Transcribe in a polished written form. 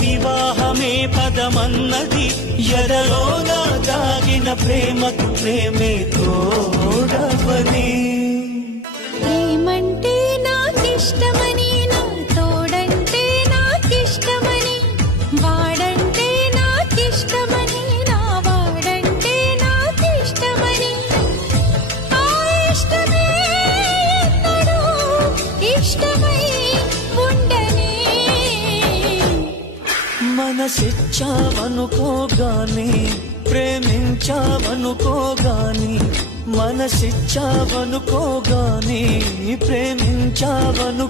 వివాహమే పదమన్నది ఎదలోగా దాగిన ప్రేమకు ప్రేమే తోడవని. ప్రేమంటే నాకిష్టమని, నా తోడంటే నాకిష్టమని, వాడంటే నాకిష్టమని, నా వాడంటే నాకిష్టమని, ఆ ఇష్టమే ఎన్నడూ ఇష్టమై ఉండని. మనసిచ్చావనుకోగాని ప్రేమించావనుకోగాని, మనసిచ్చావనుకోగాని ప్రేమించావనుకోగాని